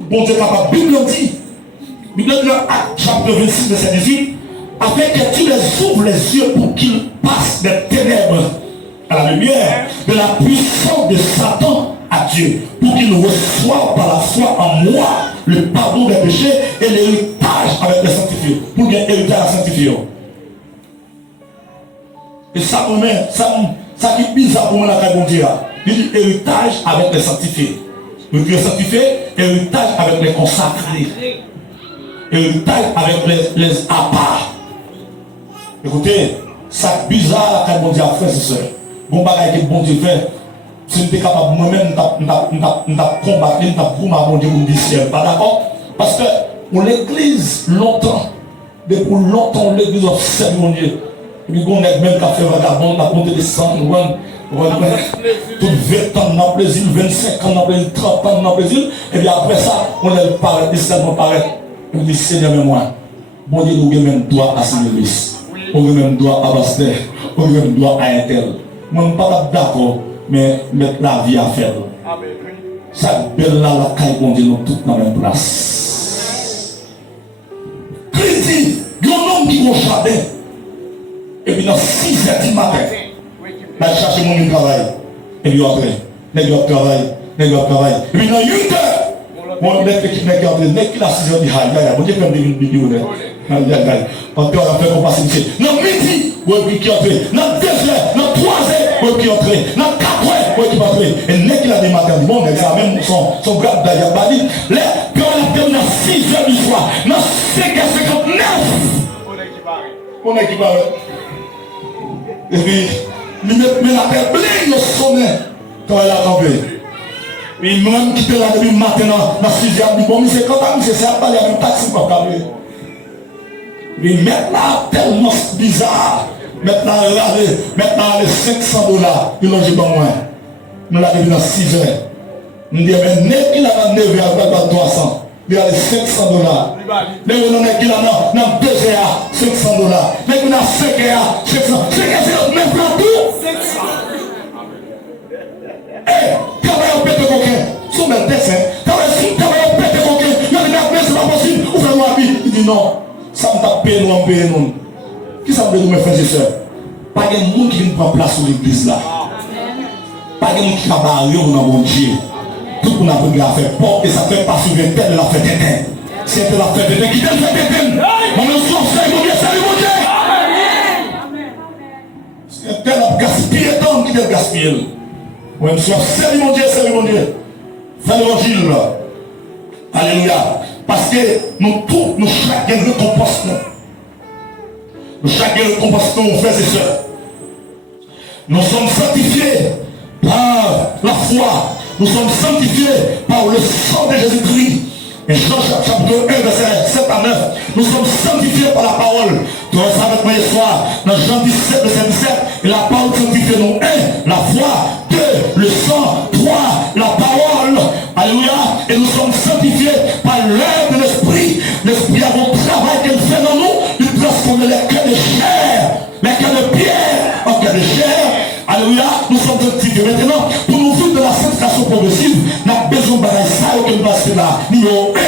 Bon Dieu capable, Bible dit, Bible dit dans Actes chapitre 26, verset 18, afin que tu les ouvres les yeux pour qu'ils passent des ténèbres à la lumière de la puissance de Satan à Dieu, pour qu'ils reçoivent par la foi en moi le pardon des péchés et l'héritage avec les sanctifiés. Pour qu'il y ait héritage à sanctifier. Et ça pour moi, ça qui est bizarre pour moi, la bon Dieu. Il dit héritage avec les sanctifiés. Le Dieu sanctifié, héritage avec les consacrés. Héritage avec les apparts. Écoutez, ça est bizarre la bon Dieu a fait, c'est ça. Bon bagage que bon Dieu fait. Si nous sommes capables, moi-même, nous combattre, nous pour ma bon Dieu, nous disons, pas d'accord? Parce que pour l'église, longtemps, depuis longtemps, l'église observe mon Dieu. Et puis, on est même qui a fait vagabond, on a compté des 100, tout 20 ans, on a plaisir, 25 ans, on a plaisir, 30 ans, on a plaisir. Et puis après ça, on est pareil, seulement pareil. On dit, Seigneur, mais moi, bon Dieu, nous avons même droit à Saint-Louis. On a même droit à Bastel. On a même droit à Intel. Moi, je ne suis pas d'accord, mais mettre la vie à faire. Ça belle là, la caille, bon Dieu, nous tous dans la même place. Christ, il y a un homme qui va au jardin. Et puis dans 6h du matin, il va chercher mon travail. Et puis après, il va travailler. Et puis dans 8h, mon équipe n'est pas n'est qu'il a 6h dit, aïe, aïe, bon Dieu, comme des vidéos. Aïe, aïe, aïe. Parce qu'on a fait qu'on passe ici. Dans midi, oui, qui entre. Dans 2h, dans 3h, oui, qui entre. Dans 4h, oui, qui entre. Et n'est qu'il a des matins, bon, mais ça même son grade d'ailleurs, pas dit. Là, puis on a terminé à 6h du soir. Dans 5h59, on est qui parle. Et puis, il met la tête pleine de sonner quand elle a campé. Et même qui était là depuis le matin dans 6h, bon, mais c'est quand même, c'est ça, pas les mêmes taxis pour camper. Mais maintenant, tellement bizarre. Maintenant, les 500 $, ils l'ont dit pas moins. Nous l'avons dit dans 6 heures. Nous disons, mais n'est qu'il a dans 9 heures, pas 300. Il y a les 500 $. Mais on est qu'il a dans 2 heures, 500 $. Mais on a 5 heures, 500. C'est que même pas tout. 500. Eh, travail au pète coquin. Sous mes dessins. Travail au pète coquin. Il y a des gars, mais c'est pas possible. Ou faites-moi la vie. Il dit non. Ça me tape payer nous en payer nous. Qui ça veut dire mes frères et sœurs? Pas de monde qui vient prendre place sur l'église là. Pas de monde qui va barrer dans mon Dieu. Tout le monde a pris à faire porte et ça fait pas sur le tel de la fête d'éteint. C'est de la fête d'éteint qui t'a fait d'éteint. On ne sort ça, mon Dieu, salut mon Dieu. C'est tel a gaspillé tant qui t'a gaspillé. On me sort salut mon Dieu, fais l'évangile là. Alléluia. Parce que nous tous, nous chacun récompense nous. Nous chacun récompense nous, frères et sœurs. Nous sommes sanctifiés par la foi. Nous sommes sanctifiés par le sang de Jésus-Christ. Et Jean chapitre 1, verset 7 à 9. Nous sommes sanctifiés par la parole. Tu vas ça avec moi ce soir. Dans Jean 17, verset 17. Et la parole sanctifie nous. 1, la foi. 2, le sang. 3, la parole. Alléluia. Et nous sommes sanctifiés par l'œuvre de l'esprit. L'esprit a mon travail qu'il fait dans nous. Il transforme les cœurs de chair, les cœurs de pierre en cœurs de chair. Alléluia. Nous sommes sanctifiés. Maintenant, pour nous vivre de la sanctification progressive, nous avons besoin de ça que nous passons là. Numéro 1,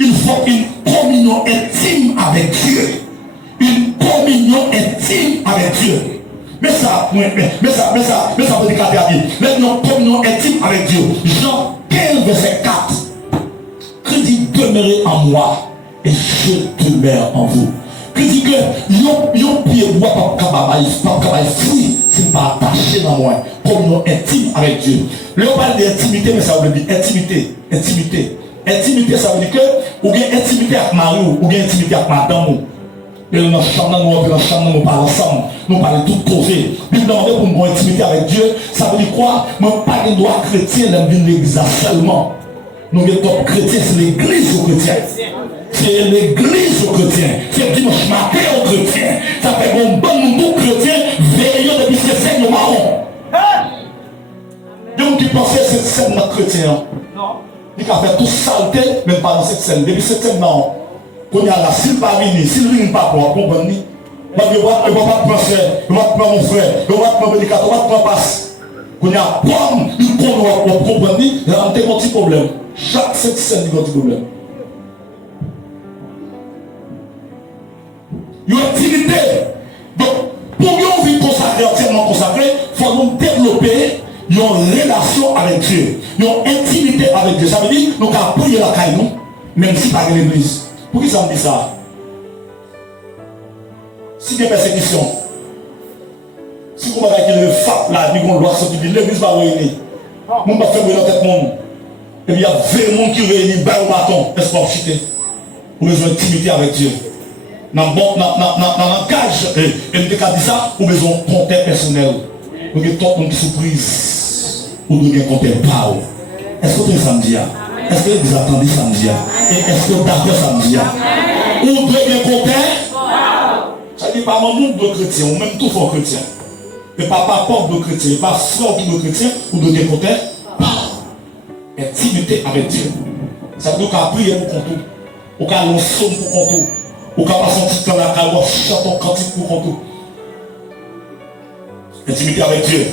il faut une communion intime avec Dieu. Une communion intime avec Dieu. Mais ça veut dire qu'à dire. Maintenant, communion intime avec Dieu. Jean 15, verset 4. Qui dit demeurez en moi et je demeure en vous. Qui dit que yon pied bois pas fruit, c'est pas attaché dans moi. Communion intime avec Dieu. Là on parle d'intimité, mais ça veut dire intimité. Intimité, ça veut dire que ou bien intimité avec Marie ou bien intimité avec madame. Et dans la chambre, nous parlons ensemble, nous parlons tout causé. Puis nous demandons pour une intimité avec Dieu, ça veut dire quoi? Moi, pas de droit chrétien dans l'église seulement. Nous, les top chrétiens, c'est l'église aux chrétiens. C'est l'église aux chrétiens. C'est dimanche matin aux chrétiens. Ça fait un bon nombre de chrétiens veillant depuis ces scènes marron. Donc, tu pensais que cette scène de chrétien? Non. Il a fait tout saleté, même pas dans cette scène. Depuis cette scène, non. Quand il y a là, s'il pas venu, s'il ne vient pas pour comprendre, il ne va pas prendre frère, il va prendre mon frère, il va prendre prédicateur, il va prendre passe. Quand il y a pomme, il comprend, il y a un petit problème. Chaque 7 cents, il y a un petit problème. Il y a une activité. Donc, pour que nous vivions consacrés, entièrement consacrés, il faut nous développer une relation avec Dieu, une intimité avec Dieu. Ça veut dire nous avons prié la caille, même si pas de l'église. Pour qui ça me dit ça? Si il y a persécution, si vous avez le FAP là, nous avons loi sortie de l'église va réunir. Nous ne pouvons pas faire dans tête monde. Et puis il y a 20 personnes qui réunissent, bail au bâton, est-ce qu'on va chuter? Pour besoin d'intimité avec Dieu. Dans le langage, et nous avons dit ça, pour besoin de compteur personnel. Pour que tout le monde qui surprise, pour nous avoir un compteur power. Est-ce que vous avez samedi? Est-ce que vous attendez samedi? Et est-ce que vous d'accord samedi? Ou vous avez un compteur? Ça dit pas mon monde de chrétiens, ou même tout fort chrétien. Mais pas papa de chrétien, pas frère de chrétien, ou de compteur. Intimité avec Dieu. Ça veut dire qu'on a prié pour compter. On a l'ensemble pour compter. On a passé un petit temps là, on a chanté un cantique pour compter. Intimité avec Dieu.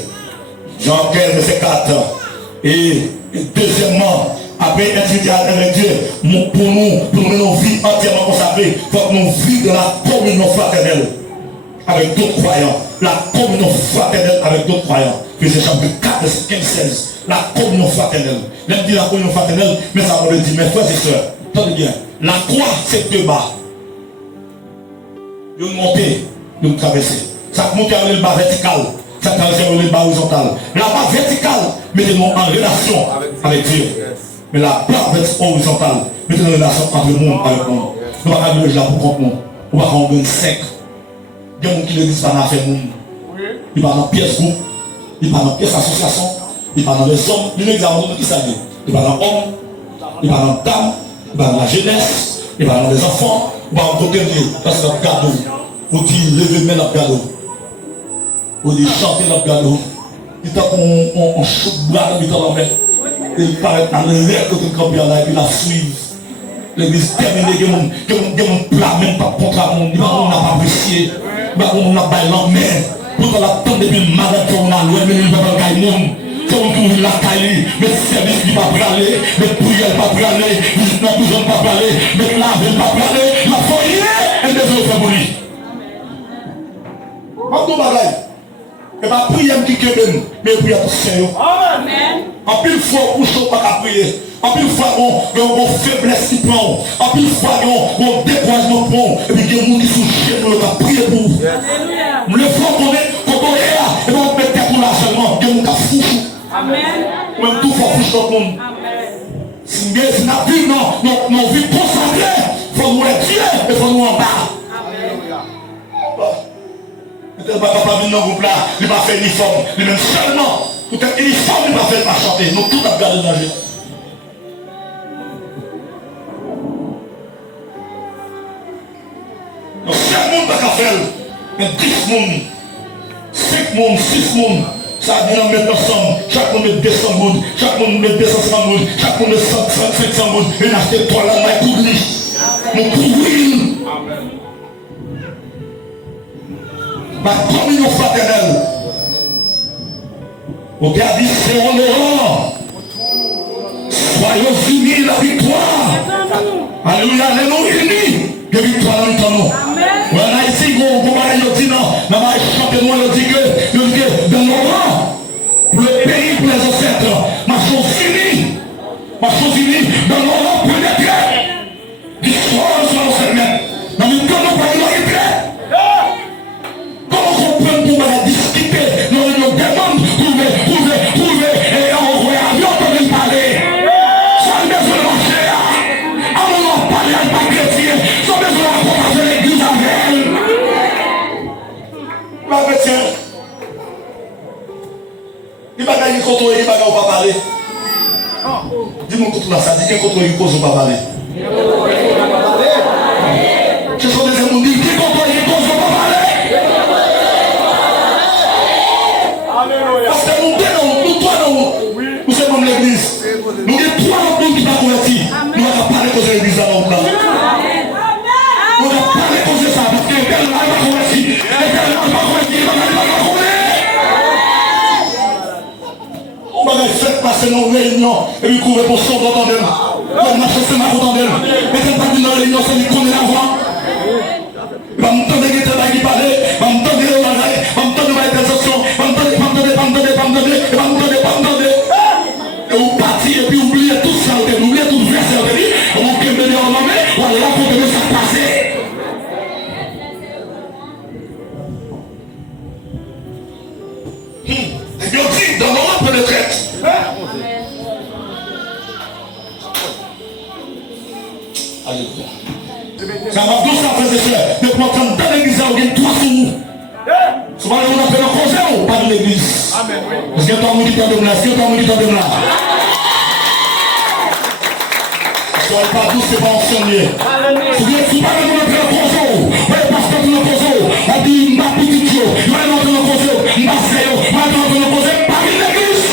Jean 15, verset 4. Et deuxièmement, après intimité avec Dieu, pour nous une vie entièrement consacrée, il faut que nous vivions dans la communion fraternelle avec d'autres croyants. La communion fraternelle avec d'autres croyants. Puis chapitre 4, verset 15, 16. La communion fraternelle. Même dit la communion fraternelle, mais ça veut dire, mes frères et sœurs, attendez bien, la croix c'est deux bas. Ils monter, ils traverser. Ça monte avec le bas vertical, ça traverse avec le bas horizontal. La barre verticale, mettez-nous en relation avec Dieu. Mais la barre horizontale, mettez-nous en relation entre le monde avec nous. Nous ne pouvons pas aller là pour contre nous. On va prendre un sec. Il y a des gens qui ne disent pas dans le monde. Il va dans pièce groupe, il va dans pièce association, il va dans les hommes, il va dans qui ça dit. Il va dans l'homme, il va dans la dame, il va dans la jeunesse, il va dans les enfants, il va en côté de parce que notre gâteau, on dit lever main notre gâteau, on dit chanter notre gâteau, il t'a qu'on choque bois dans le temps et il paraît dans le verre côté de campé là et puis la suivre. L'église terminée, il y a un plat, même pas contre la monde, il va on n'a pas apprécié, il va on n'a pas l'emmène. Pour la tente depuis le marathon, on a loué, mais il va pas gagner monde. C'est on trouve la caille, mais le service qui va praler, mais le prière pas praler, le besoin pas praler, mais la vie pas praler, la folie, et les autres pour lui. Pas de bagaille. Et pas prière qui kébem, mais prière tout Seigneur. Amen. En pile fois, on ne pas qu'à prier. En pile fois, on a une faiblesse qui prend. En pile fois, on a un découragement qui prend. Et puis, il y a des gens qui sont chiés pour le prier pour vous. Le fois qu'on est, quand on est là, et on met tête pour là seulement, il y a des gens qui sont fous. Amen. Même tout faut foutre tout le monde. Si nous vivons nos vies consacrées, il faut nous être Dieu et il faut nous en bas. Il ne va pas venir dans le groupe là, il va faire uniforme. Il même seulement, peut-être uniforme, il va faire pas chanter. Nous tout à garder dans le jeu. Donc 5 monde pas qu'à faire, mais 10 monde, 5 monde, 6 monde, ça a dit on met ensemble, chaque monde met 200 monde, chaque monde met 250 monde, chaque monde met 500 monde, et on achète 3 là, on couvre. Nous couvrons. Ma communion fraternelle. Au gars dit c'est honorant. Soyons unis la victoire. Alléluia, nous unis. De victoire dans nous. On a ici, on va dire non. On va chanter, on dit que dans nos rangs, pour le pays, pour les ancêtres, marchons unis. Marchons unis dans nos rangs pour pénétrer. L'histoire sur l'enseignement. Dans le temps, nous pas l'humanité. Comment comprendre pour la discuter? Nous nous demandons, trouver, et on voit avion pour nous parler. Sans besoin de marcher. Allons parler à pas chrétien. Sans besoin de partager l'église avec elle. Pas chrétien. Il va gagner contre lui, il va pas parler. Dis-moi contre la ça, dis-moi contre lui, cause on va parler. Ce sont des émotions qui contre lui, cause on va parler. Parce que nous sommes comme l'église. Nous avons 3 personnes qui sont convertis. Nous allons parler de l'église à l'autre. Nous allons parler de ça parce que l'éternel n'a pas converti. L'éternel n'a pas converti. Il va pas convertir. passer dans une réunion et puis courir pour son temps d'elle. On marche sur ma route d'elle. Et quand pas dans la réunion, c'est lui qu'on est l'avant. Va me tendre qui te va qui parler, va me tendre le langage, va me tendre les intentions, va me tendre. Et vous partir et puis oubliez tout ça, oubliez tout le verset, on peut me dire en main, voilà pour que ça passe. Et bien dit, dans l'Europe de traite. Alléluia. Ça va tout ça, frères et sœurs. Mais pour entendre dans l'église, on gagne trois sous. Souvent, on appelle un conseil ou pas de l'église. Parce qu'il y a un monde qui t'en demande là. Soyez pas tous, c'est pas enseigné. Si vous pas dans le conseil, vous pas dans le conseil, on dit, ma petite chose, vous allez dans le conseil, ma sœur, vous allez dans le conseil, pas de l'église.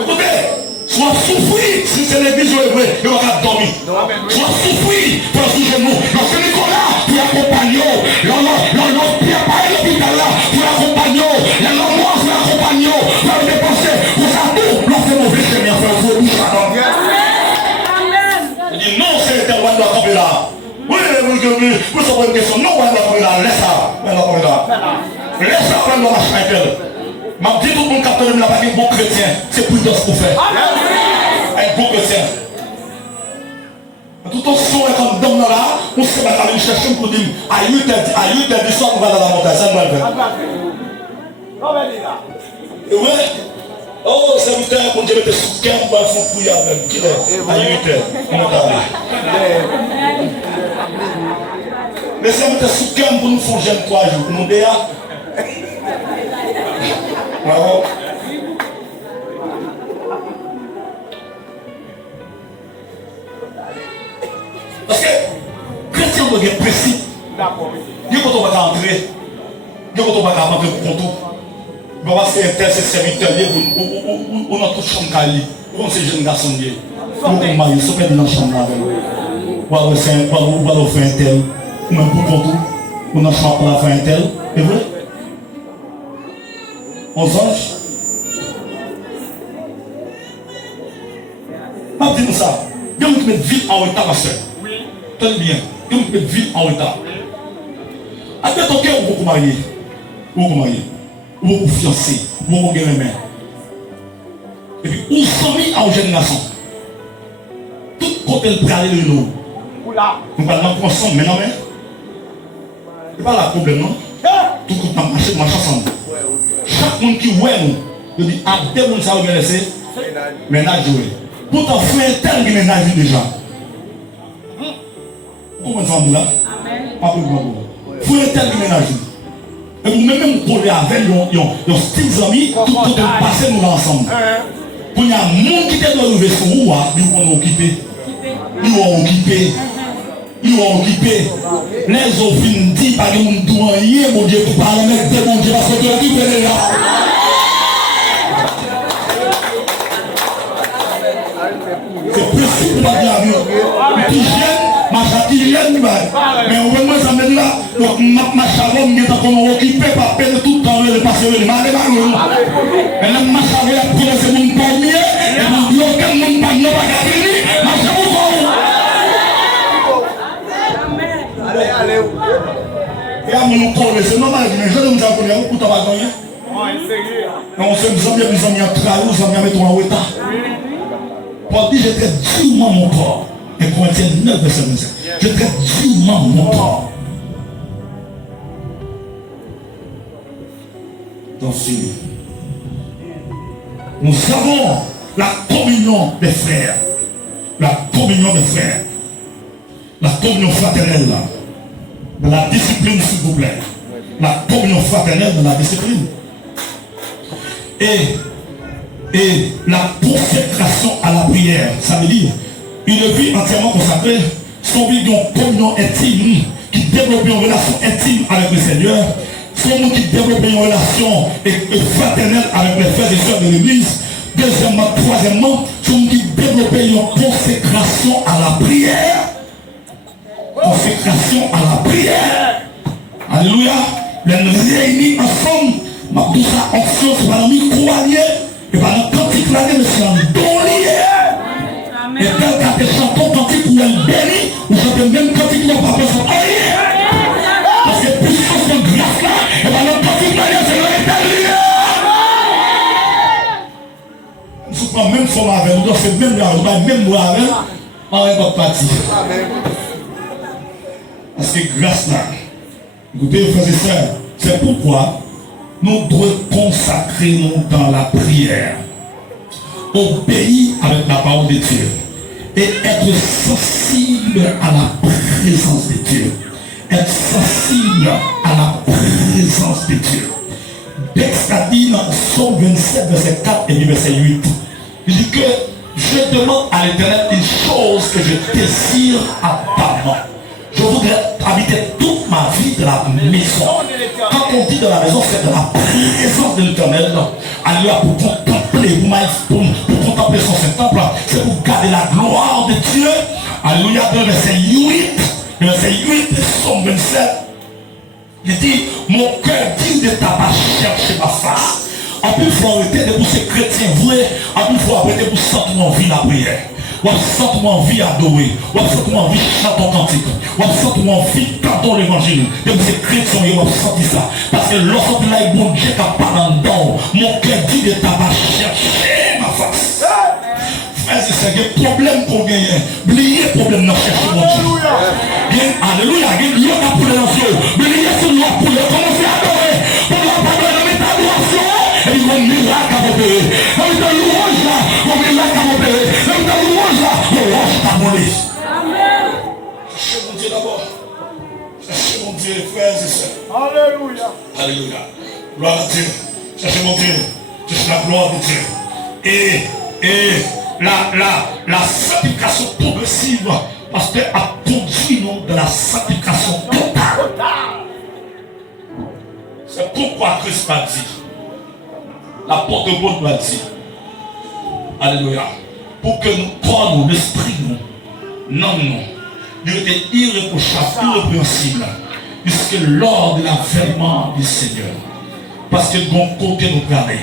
Écoutez, soit souffrir, si c'est l'église ou vrai, il va pas dormir. Soit souffrir, parce que nous, lorsque Nicolas, vous accompagnez, l'homme Pierre par l'hôpital là, vous l'accompagnez, l'homme moi, vous l'accompagnez, vous allez dépenser, vous savez, lorsque nous voulons faire vous bouche à l'homme. Il dit non, c'est un roi de la tomber là. Oui, vous savez une question, non, roi de la tomber là, laisse ça, laisse ça prendre le machin tel. M'a dit tout le monde capteur de la partie bon chrétien, c'est prudence pour faire. Un bon chrétien. Tout au son est comme dans là, on se bat avec chercher pour dire à 8h du soir, on va dans la montagne, ça doit le faire. Et ouais, oh, c'est 8h, pour Dieu mettre sous 15 pour faire fond pour y aller même. À 8h, on est allé. Mais ça mettre sous 15 pour nous faire jeune 3 jours, pour nous dire. Bravo. Parce que chrétien doit être précis. Il faut qu'on va entrer. Il faut qu'on va rentrer pour tout. On va faire un tel serviteur ou notre chambre cali. Comme ces jeunes garçons liés. Pour qu'on marie, se mettre dans la chambre avec nous. Ou alors faire un tel. Ou même pour tout. Ou dans la chambre pour faire un tel. C'est vrai? On anges. Pas dire ça. Il y a qui mettre vite en retard, ma soeur. Tenez bien. Il y a qui mettre vite en retard. Après ton cœur, vous vous mariez. Vous vous mariez. Vous vous fiancez. Vous vous gagner main. Et puis, où sont mis en jeune garçon? Tout côté le pralé de nous. Nous parlons ensemble, mais non, mais. C'est pas le problème, non? Tout le monde marche ensemble. Chaque monde qui voit nous, il dit, ah, dès que ça va laisser, ménage joué. Pourtant, frère, tel que ménage déjà. Comment ça va là? Pas pour vous. Frère, tel que ménage. Et vous même coller avec nos petits amis, tout passer nous ensemble. Pour il y a un monde qui est dans le vaisseau, ils vont occuper. Ils vont occuper. Ils vont occuper. Les ovines disent par exemple, douanier, mon Dieu, pour parler avec des mon Dieu, parce que tu as occupé les là. C'est possible, pas bien vu. Qui gêne, ma chatilienne, mais au moins ça me dit là, donc ma chalonne est encore occupée par peine tout le temps, elle est passée, elle est mal. Mais là, ma chalonne a commencé mon premier, et mon Dieu, aucun monde pas de ma chalonne. Allez. Et à mon corps, c'est normal, mais je ne vous en connais pas, pour t'avoir gagné. On se dit, nous sommes en travail, nous sommes en mettant en retard. Paul dit, je traite durement mon corps. Et Corinthiens 9, verset 25. Je traite durement mon corps. Donc, nous avons la communion des frères. La communion des frères. La communion fraternelle là. De la discipline, s'il vous plaît. La communion fraternelle de la discipline. Et la consécration à la prière. Ça veut dire une vie entièrement consacrée, son vie d'une communion intime, qui développe une relation intime avec le Seigneur, son qui développe une relation fraternelle avec les frères et sœurs de l'Église. Deuxièmement, troisièmement, son qui développe une consécration à la prière. Consécration à la prière. Alléluia. Les réunis ensemble, tout ça, onction, c'est pas l'ami croyé. Et par le cantique là, c'est un don lié. Et tel qu'à des chantons cantique ou un béni, ou chantez même cantique là, pas besoin de rien. Parce que puissance de grâce là, et par le cantique là, c'est le rétablir. Nous sommes même forme avec nous, c'est même là, même moi avec, on est pas parti. Parce que grâce là, écoutez, frères et sœurs, c'est pourquoi nous devons consacrer nous dans la prière, obéir avec la parole de Dieu et être sensible à la présence de Dieu. Être sensible à la présence de Dieu. Texte a dit dans Psaume 27, verset 4 et verset 8. Il dit que je demande à l'Éternel une chose que je désire ardemment. Je voudrais habiter toute ma vie de la maison. Quand on dit de la maison, c'est de la présence de l'Éternel. Alléluia, pour contempler, pour contempler son temple, c'est pour garder la gloire de Dieu. Alléluia, dans le verset 8, le verset 8 de Psaume 27, il dit, mon cœur dit de ta part chercher ma face. En plus, il faut arrêter de ces chrétiens vrais, en plus, il faut arrêter pour sentir envie la prière. On sent envie adorer, on sent envie chanter cantique, on sent envie canter l'évangile. Et vous êtes chrétiens et on sent ça. Parce que lorsque là, bon Dieu qui parle en dedans, mon cœur dit de ta part chercher ma face. Frère, c'est un problème qu'on gagne. Oubliez le problème de chercher mon Dieu. Alléluia, il y a un problème dans ce. Oubliez ce noir pour le commencer à adorer. Pour la parole de mettre adoration. Et il y a un miracle à opérer. Et il y a un louange là, un miracle à opérer. Et il y a un louange là, un louange à voler. Amen. Cherchez mon Dieu d'abord. Cherchez mon Dieu, frères et sœurs. Alléluia. Alléluia. Gloire à Dieu. Cherchez mon Dieu. Cherchez la gloire de Dieu. Et la sanctification progressive, parce qu'elle a conduit nous dans la sanctification totale. C'est pourquoi Christ m'a dit, l'apôtre Paul m'a dit, alléluia, pour que nous prenions l'esprit nous, non, il était irréprochable, irrépréhensible, puisque lors de l'avènement du Seigneur, parce que bon côté nous garder.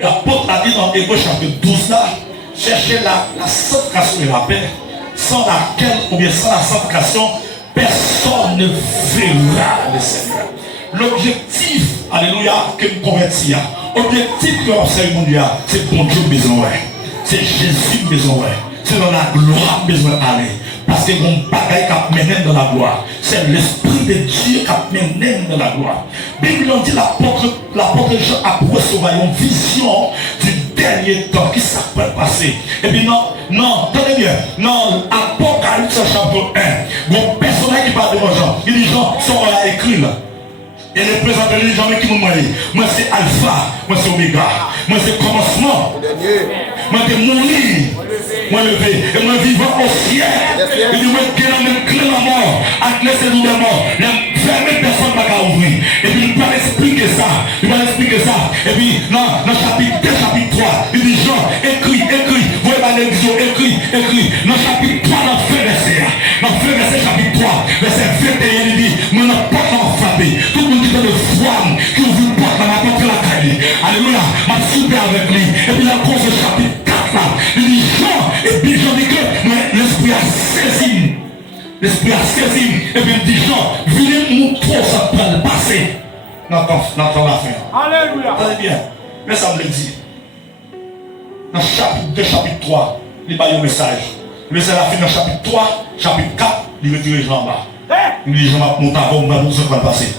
L'apôtre a dit dans Hébreux chapitre 12 là, cherchez la sanctification et la paix, sans laquelle, ou bien sans la sanctification, personne ne verra le Seigneur. L'objectif, alléluia, que nous convertis, l'objectif que l'enseignement mondial, c'est bon Dieu besoin, c'est Jésus besoin, c'est dans la gloire besoin d'aller. Parce que mon bagaille qui mène dans la gloire, c'est l'Esprit de Dieu qui mène dans la gloire. Bible dit l'apôtre Jean a recevoir une vision du dernier temps qui s'appelle passer. Et puis non, tenez bien, non, Apocalypse chapitre 1, mon personnage qui parle de Jean, il dit Jean, sont là écrit là. Et les présenteurs les gens qui m'ont demandé, moi c'est Alpha, moi c'est Oméga, moi c'est commencement, moi c'est mourir, moi levé, et moi vivant au ciel. Il dit moi qui est dans le clé de la mort, à clé c'est nous de mort, fermer personne ne va ouvrir. Et puis il va expliquer ça, et puis dans chapitre 2, chapitre 3, il dit Jean, écrit, vous voyez ma vision, écrit, dans chapitre 3, dans le verset chapitre 3, verset 21, il dit, moi n'a pas frappé, tout le monde qui fait le froid, qui ouvre une porte, m'a porté la caille. Alléluia, m'a super avec lui. Et puis la cause du chapitre 4 là, il dit Jean, et puis Jean dit que l'esprit a saisi. Et puis il dit Jean, venez nous trop ça peut le passer. N'entends la fin. Alléluia. Attendez bien, mais ça me le dit. Dans chapitre 2, chapitre 3, il y a un message. Le message a fini dans chapitre 3, chapitre 4, il retire Jean en bas. Il dit Jean va monter avant, on va nous faire passer.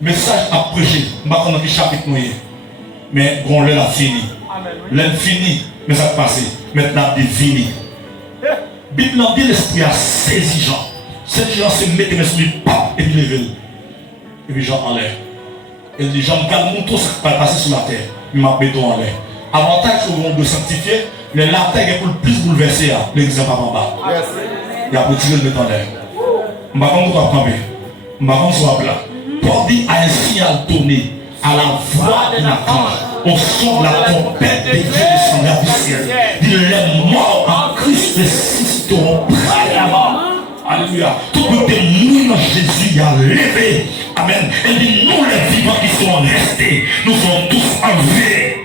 Message à prêcher, je ne sais pas quel chapitre nous est. Mais on l'a fini. L'a fini, mais ça passe. Maintenant, il est fini. Bible dit l'esprit a saisi Jean. Saisi Jean se met dans l'esprit, et puis levé. Et puis Jean en l'air. Et il dit Jean, regarde tout ce qui va passer sur la terre. Il m'a béton en l'air. Avantage que vous de sanctifier, les la terre est pour le plus bouleversé, l'église en bas. Il y a pour tirer le béton en l'air. Je ne sais pas comment vous camper. Je ne sais pas comment vous là. Paul dit à un signal donné à la voix d'un archange, au son de la trompette de Dieu descendant du ciel. Il est mort en Christ, ressusciteront premièrement. Alléluia. Tout le monde est mort dans Jésus, il a levé. Amen. Et dit nous les vivants qui sont restés, nous sommes tous enlevés.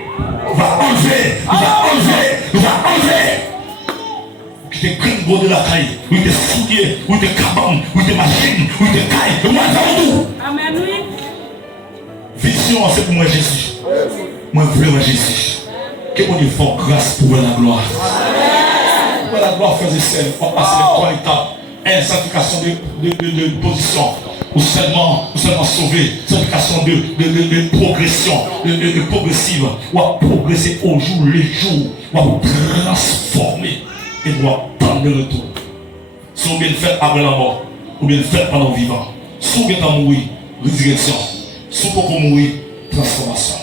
Qui te gringo de la caille, ou te souliers, ou te cabane, ou te machine, ou te caille, et moi tout. Amen, oui. Vision, c'est pour moi Jésus. Moi, vraiment Jésus. Que mon Dieu fasse grâce pour la gloire. Pour la gloire, frères et sœurs, on va passer les 3 étapes. Sanctification de position. Ou seulement sauver, sanctification de progression, de progressive, ou à progresser au jour le jour, ou à transformer, et ou à prendre le retour. Si on bien le fait après la mort, ou bien le fait pendant le vivant. Si on bien mourir, résurrection. Si on peut mourir, transformation.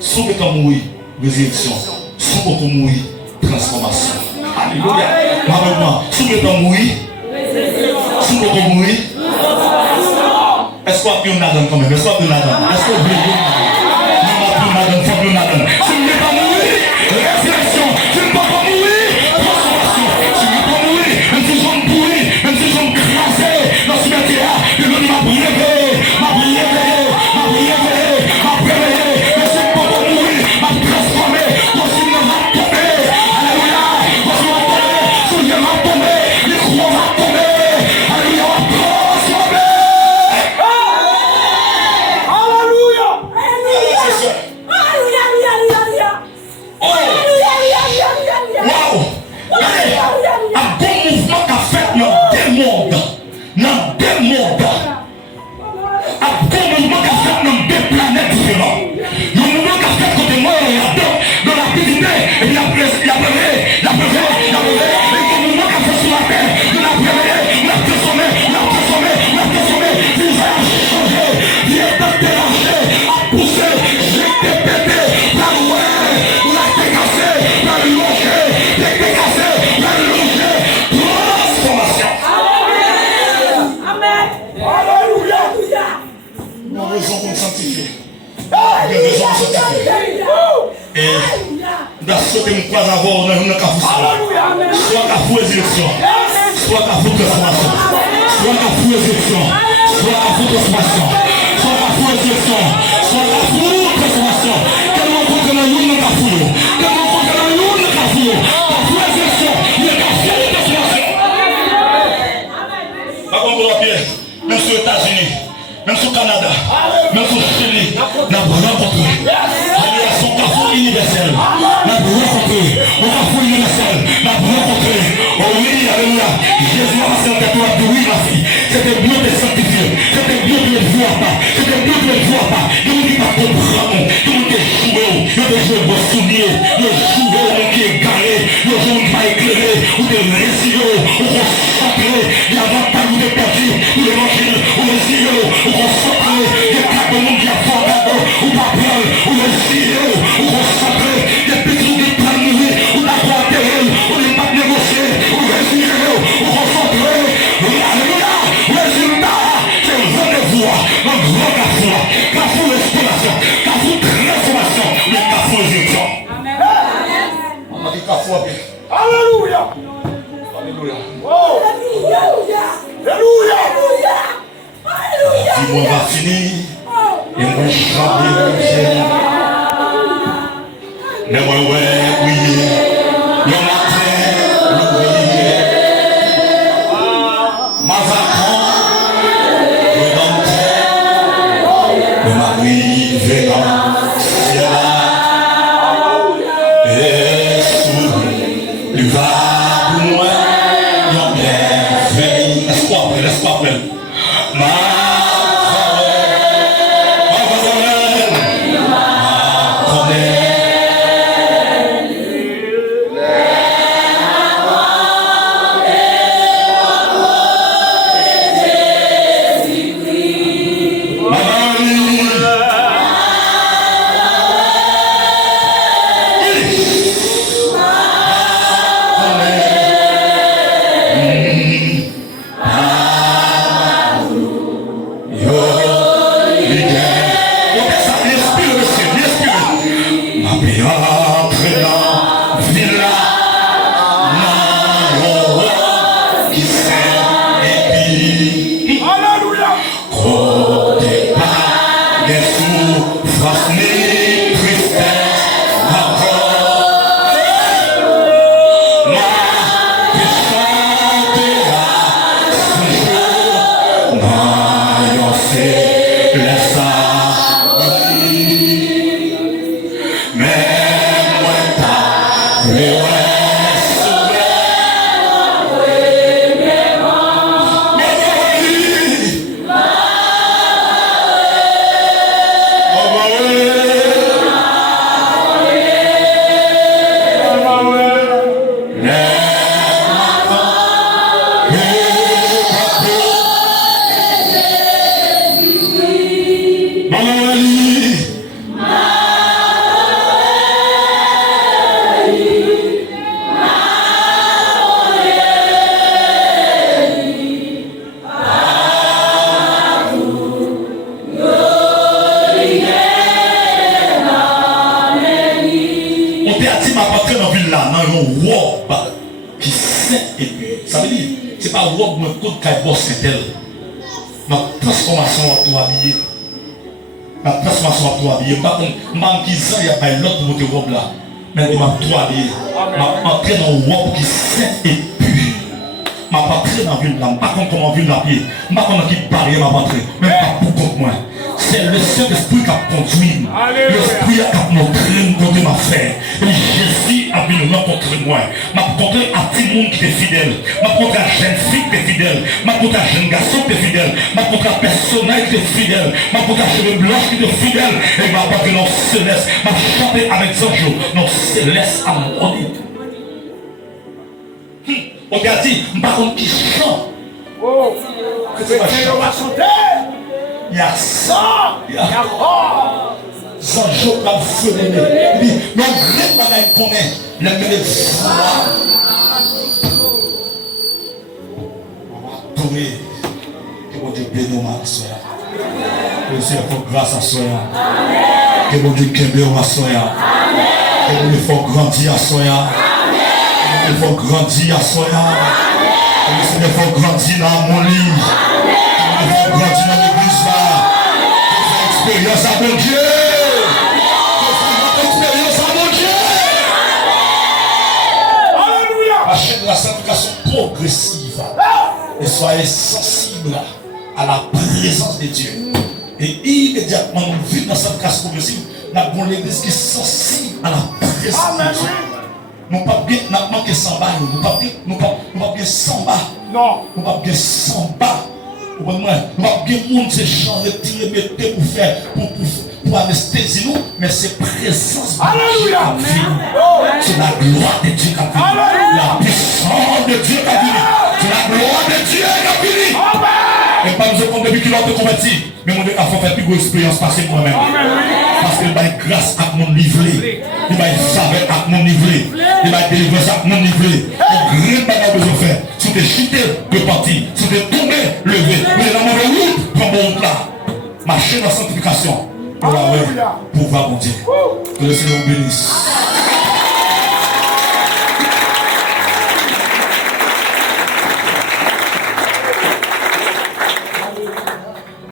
Si on peut mourir, résurrection. Si on peut mourir, transformation. Alléluia. Maintenant, si on peut mourir, si on peut mourir, est-ce qu'on a pu nager quand même? Est-ce qu'on a pu nager? Est-ce qu'on a pu nager? Si on ne peut pas mourir, réflexion. Si on ne peut pas mourir, transformation. Si on ne peut pas mourir, même si j'en pourris, même si j'en crasé dans ce métier-là, je veux dire ma prière, mais si on ne peut pas mourir, ma transformer, possible va tomber. Alléluia. Possible va tomber, soulier va tomber, les croix va tomber. Alléluia, va transformer. Soit qu'à fou élection, soit qu'à fou transformation, soit qu'à fou élection, soit qu'à fou transformation, soit qu'à fou élection, soit qu'à fou transformation. Quel moment que nous n'avons pas fou, quel moment que nous n'avons pas fou, qu'à fou élection, il est qu'à fou transformation. Par contre, même sur les États-Unis, même sur le Canada, même sur le Chili, nous avons rencontré. Son cafou universel, la rencontré, au cafou universel, la rencontré. Oh oui, alléluia. Jésus a passé en tête, oui, ma fille. C'était bien de sanctifier, c'était bien de le voir pas, c'était bien de le voir pas. Il ne dit pas comprendre, il ne dit jouer, il ne jouer vos souvenirs, il jouer au qui est garé, il joue pas éclairé, ou de résister, ou concentrer, il y a pas de perdu, ou de manger, ou résister, ou concentrer, il y a pas de monde qui a fort, ou pas prendre, ou résister. Ou concentrer, des petits qui prennent mourir, ou d'avoir terre, ou ne pas négocier, ou résister, ou concentrer. Alléluia, résultat, c'est un rendez-vous, un grand cafou, cafou restauration, cafou transformation, mais cafou résurrection. On a dit cafou à pied. Alléluia. Alléluia. Alléluia. Si mon va finir, et mon champ mais moi, oui, le matin, oui, ma vacance, le mari, végan, ciel, et sous, lui va pour moi, yon bienvenue, laisse-moi après, saint et pur. Ça veut dire, c'est pas robe ou un code qui est boss tel. Ma transformation à tout habiller. Ma transformation à tout habiller. Par contre, je qui ça, il y a pas l'autre pour te robe là. Mais il m'a tout habillé. Je entrer dans une robe qui est sainte et pure. Je ne vais pas entrer dans la ville là. Je ne vais pas comment vivre la pied. Je ne vais pas comment qui barrière ma rentrée. Même pas pour contre moi. C'est le Saint-Esprit qui a conduit. L'Esprit a montré côté ma fête. Et Jésus a vu nous rencontrer moi. M'a rencontré à tout le monde qui est fidèle. M'a rencontré à jeune fille qui est fidèle. M'a rencontré à jeune garçon qui est fidèle. M'a rencontré à personnel qui est fidèle. M'a rencontré à cheveux blancs qui est fidèle. Et m'a rencontré dans céleste. M'a chanté avec Zanjo dans céleste à mon audit. On a dit, m'a rencontré qui chante. Oh, c'est on va chanter. Il y a ça, il y a oh. Zanjo va freiner. Il dit, mais rien ne va connaître. Le meilleur soir. On va tourner. Que mon Dieu bénisse ma soeur. Que le Seigneur fasse grâce à soeur. Que mon Dieu bénisse ma soeur. Que mon Dieu fasse grandir à soeur. Que mon Dieu fasse grandir à soeur. Que le Seigneur fasse grandir dans mon lit. Que mon Dieu fasse grandir dans l'église là. Expérience à mon Dieu. Expérience à mon Dieu. Alléluia. La chaîne de la sanctification progressive. Et soyez sensibles à la présence de Dieu. Et immédiatement, nous vivons dans cette sanctification progressive. Nous avons l'église qui est sensible à la présence de Dieu. Nous ne pouvons pas manquer sans bas. Nous ne pouvons pas bien sans bas. Non. Nous ne pouvons pas bien sans bas. Nous ne pouvons pas bien monter, changer, retirer, mettre pour faire, pour anesthésier nous, mais c'est présence de Dieu qui vient. C'est la gloire de Dieu qui vient. La puissance de Dieu qui vient. C'est la gloire de Dieu qui vient. Et pas nous autres depuis qu'il a été converti. Mais mon Dieu a fait plus grosse expérience passer moi-même. Parce qu'il va grâce à mon nivelé. Il va savoir à mon nivelé. Il va délivrer à mon nivelé. Le grand bagage besoin de faire. Si tu es chuté, reparti. Si tu es tombé, levé. Mais dans la mauvaise route, prends mon route là. Marcher dans la sanctification. Pour pouvoir bon Dieu. Que le Seigneur bénisse.